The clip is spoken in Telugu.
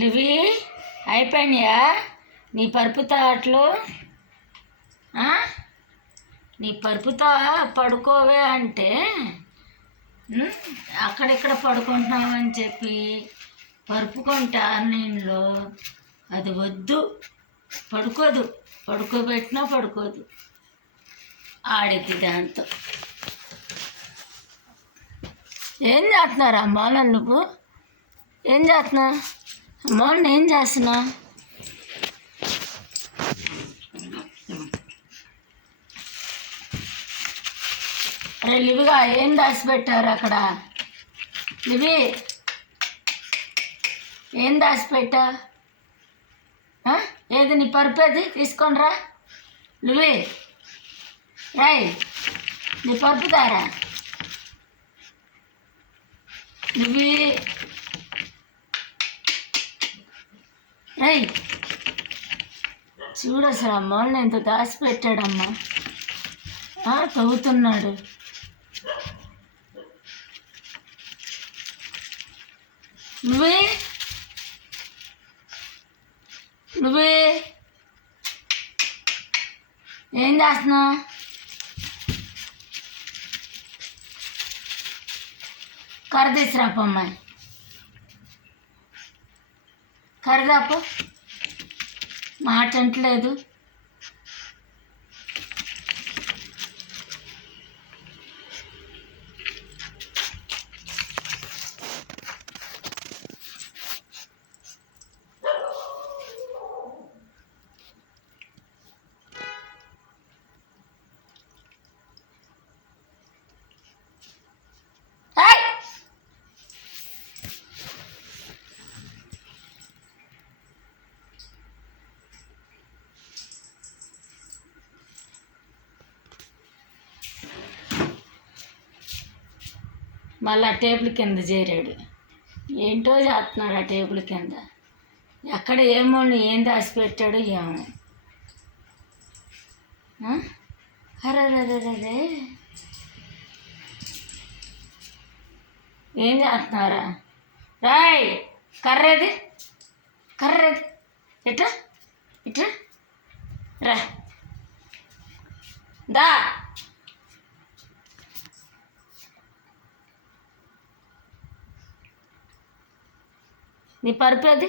లివి అయిపోయినాయా నీ పరుపుతో ఆటలు? నీ పరుపుతో పడుకోవే అంటే అక్కడిక్కడ పడుకుంటున్నామని చెప్పి పరుపుకుంటే ఆన్లైన్లో అది వద్దు, పడుకోదు, పడుకోబెట్టినా పడుకోదు, ఆడిద్ది దాంతో. ఏం చేస్తున్నారు అమ్మ? నువ్వు ఏం చేస్తున్నా అమ్మ? ఏం చేస్తున్నా? అరే లివిగా ఏం దాచిపెట్టారు అక్కడ? లివి ఏం దాచిపెట్టా? ఏది నీ పరుపేది? తీసుకొని రా లివి. రాయ్ నీ పరుపు దారా లివి. రై చూడు అసలు అమ్మని ఎంత దాచిపెట్టాడమ్మా. తవ్వుతున్నాడు. నువ్వే నువ్వే ఏం చేస్తున్నావు? కర్ర తీసురాపమ్మాయి, కర్రదాపు. మాట అంటలేదు. మళ్ళీ ఆ టేబుల్ కింద చేరాడు. ఏంటో చేస్తున్నాడు ఆ టేబుల్ కింద. ఎక్కడ ఏమో ఏం దాచిపెట్టాడో ఏమో. అరే ఏం చేస్తున్నారా? రాయ్ కర్రేది, కర్రేది. ఇట్లా ఇట్లా రా దా. నీ పరుపు అది